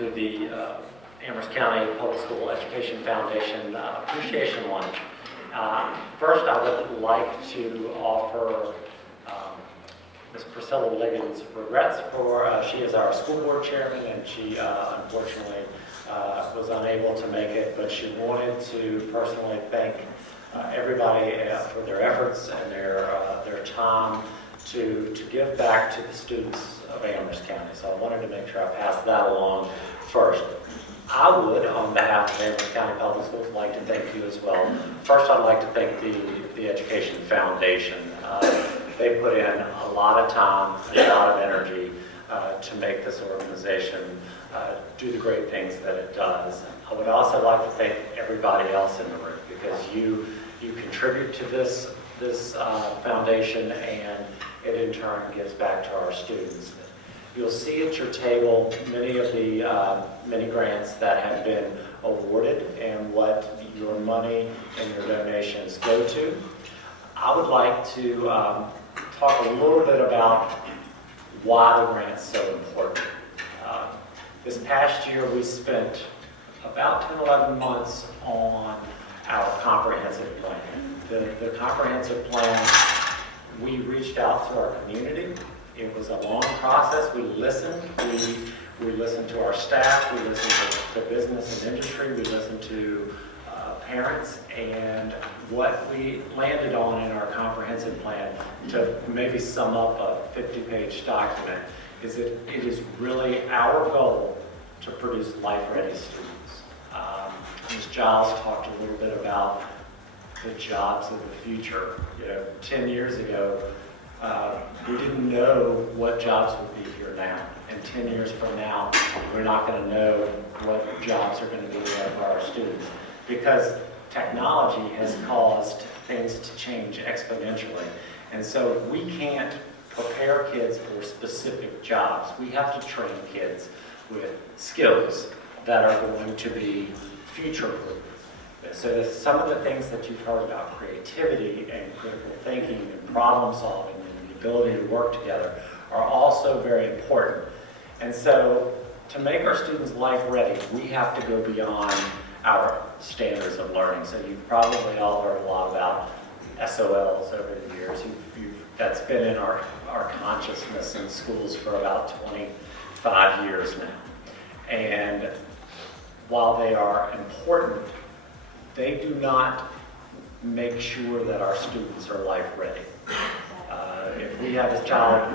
to the Amherst County Public School Education Foundation Appreciation Lunch. First, I would like to offer Ms. Priscilla Liggins regrets for, she is our school board chairman, and she unfortunately was unable to make it, but she wanted to personally thank everybody for their efforts and their time to give back to the students of Amherst County. So I wanted to make sure I passed that along first. I would, on behalf of Amherst County Public Schools, like to thank you as well. First, I'd like to thank the Education Foundation. They put in a lot of time, a lot of energy to make this organization do the great things that it does. I would also like to thank everybody else in the room, because you contribute to this foundation, and it in turn gives back to our students. You'll see at your table many of the many grants that have been awarded and what your money and your donations go to. I would like to talk a little bit about why the grant's so important. This past year we spent about 10, 11 months on our comprehensive plan. The comprehensive plan, we reached out to our community. It was a long process. We listened. We listened to our staff. We listened to business and industry. We listened to parents. And what we landed on in our comprehensive plan, to maybe sum up a 50-page document, is that it is really our goal to produce life-ready students. Ms. Giles talked a little bit about the jobs of the future. 10 years ago, we didn't know what jobs would be here now. And 10 years from now, we're not going to know what jobs are going to be there for our students, because technology has caused things to change exponentially. And so we can't prepare kids for specific jobs. We have to train kids with skills that are going to be future-proof. So some of the things that you've heard about, creativity and critical thinking and problem solving and the ability to work together, are also very important. And so to make our students life ready, we have to go beyond our standards of learning. So you've probably all heard a lot about SOLs over the years. That's been in our consciousness in schools for about 25 years now. And while they are important, they do not make sure that our students are life ready. If we have a child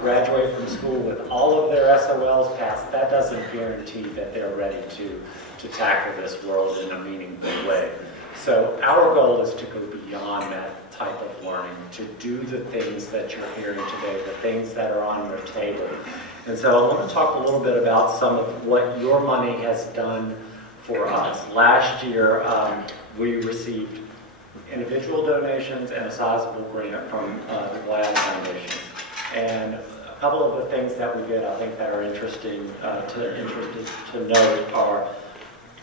graduate from school with all of their SOLs passed, that doesn't guarantee that they're ready to tackle this world in a meaningful way. So our goal is to go beyond that type of learning, to do the things that you're hearing today, the things that are on your table. And so I want to talk a little bit about some of what your money has done for us. Last year, we received individual donations and a sizable grant from the GLAD Foundation. And a couple of the things that we did, I think, that are interesting to note are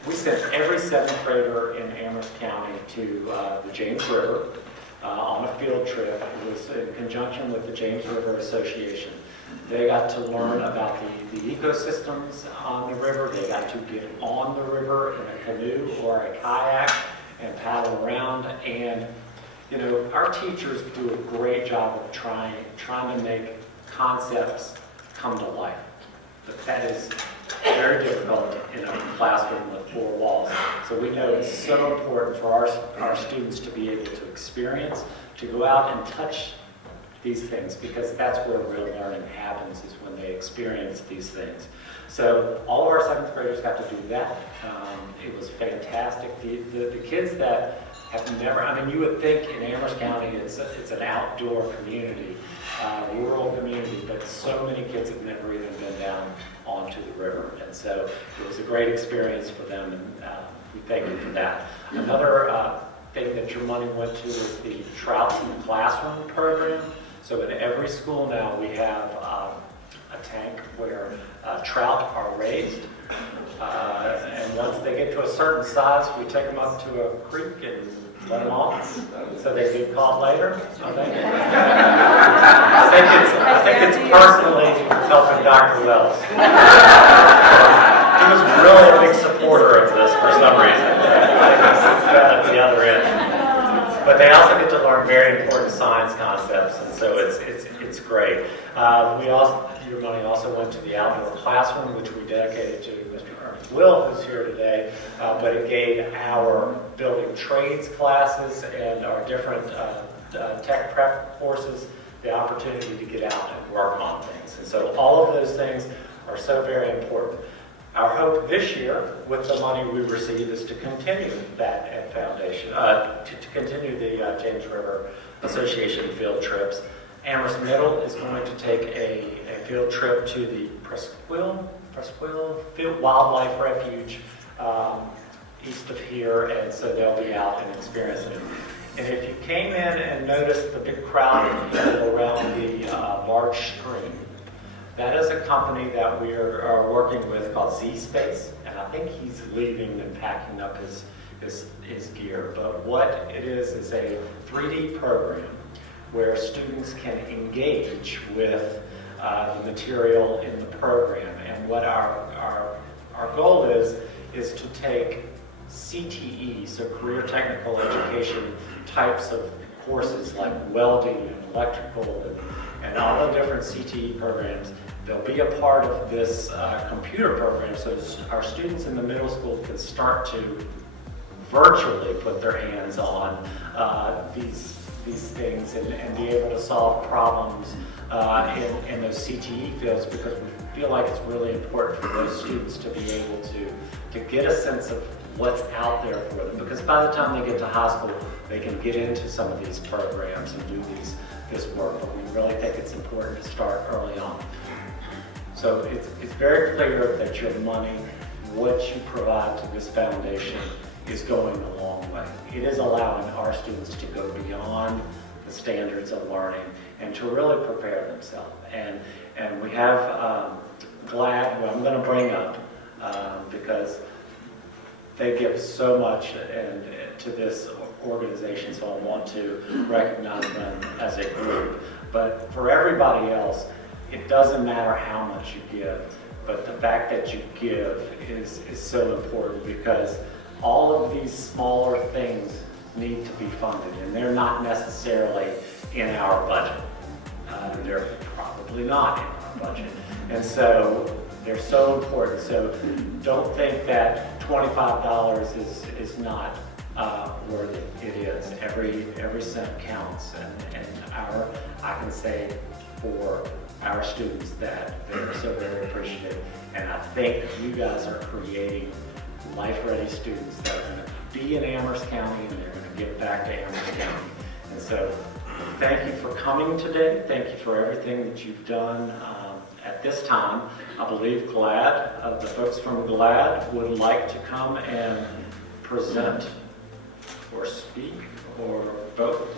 we sent every 7th grader in Amherst County to the James River on a field trip. It was in conjunction with the James River Association. They got to learn about the ecosystems on the river. They got to get on the river in a canoe or a kayak and paddle around. And you know, our teachers do a great job of trying to make concepts come to life. But that is very difficult in a classroom with 4 walls. So we know it's so important for our students to be able to experience, to go out and touch these things, because that's where real learning happens, is when they experience these things. So all of our 7th graders got to do that. It was fantastic. The kids that have never, I mean, you would think in Amherst County it's an outdoor community, rural community, but so many kids have never even been down onto the river. And so it was a great experience for them, and we thank you for that. Another thing that your money went to is the Trout in the Classroom program. So in every school now we have a tank where trout are raised. And once they get to a certain size, we take them up to a creek and let them off so they get caught later. I think it's personally helping Dr. Wells. He was really a big supporter of this for some reason. At the other end. But they also get to learn very important science concepts, and so it's great. Your money also went to the outdoor classroom, which we dedicated to Mr. Ernest Will, who's here today. But it gave our building trades classes and our different tech prep courses the opportunity to get out and work on things. And so all of those things are so very important. Our hope this year, with the money we receive, is to continue that Ed Foundation, to continue the James River Association field trips. Amherst Middle is going to take a field trip to the Presqu'île Field Wildlife Refuge east of here, and so they'll be out and experiencing it. And if you came in and noticed the big crowd of people around the large screen, that is a company that we are working with called Z-Space, and I think he's leaving and packing up his gear. But what it is a 3D program where students can engage with the material in the program. And what our goal is to take CTE, so career technical education types of courses like welding and electrical and all the different CTE programs. They'll be a part of this computer program, so our students in the middle school can start to virtually put their hands on these things and be able to solve problems in those CTE fields, because we feel like it's really important for those students to be able to get a sense of what's out there for them, because by the time they get to high school, they can get into some of these programs and do this work, but we really think it's important to start early on. So it's very clear that your money, what you provide to this foundation, is going a long way. It is allowing our students to go beyond the standards of learning and to really prepare themselves. And we have GLAD, who I'm going to bring up, because they give so much to this organization, so I want to recognize them as a group. But for everybody else, it doesn't matter how much you give, but the fact that you give is so important, because all of these smaller things need to be funded, and they're not necessarily in our budget. They're probably not in our budget. And so they're so important. So don't think that $25 is not worth it. It is. Every cent counts. And I can say for our students that they're so very appreciative. And I think that you guys are creating life-ready students that are going to be in Amherst County and they're going to give back to Amherst County. And so thank you for coming today. Thank you for everything that you've done. At this time, I believe GLAD, the folks from GLAD would like to come and present or speak or both.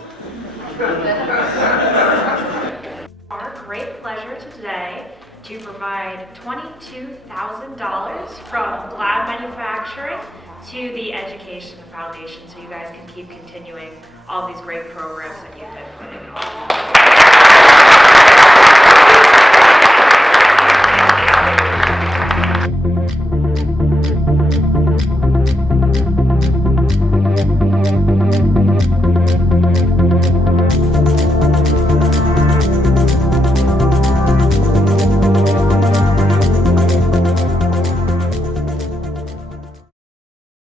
Our great pleasure today to provide $22,000 from GLAD Manufacturing to the Education Foundation so you guys can keep continuing all these great programs that you've been putting on.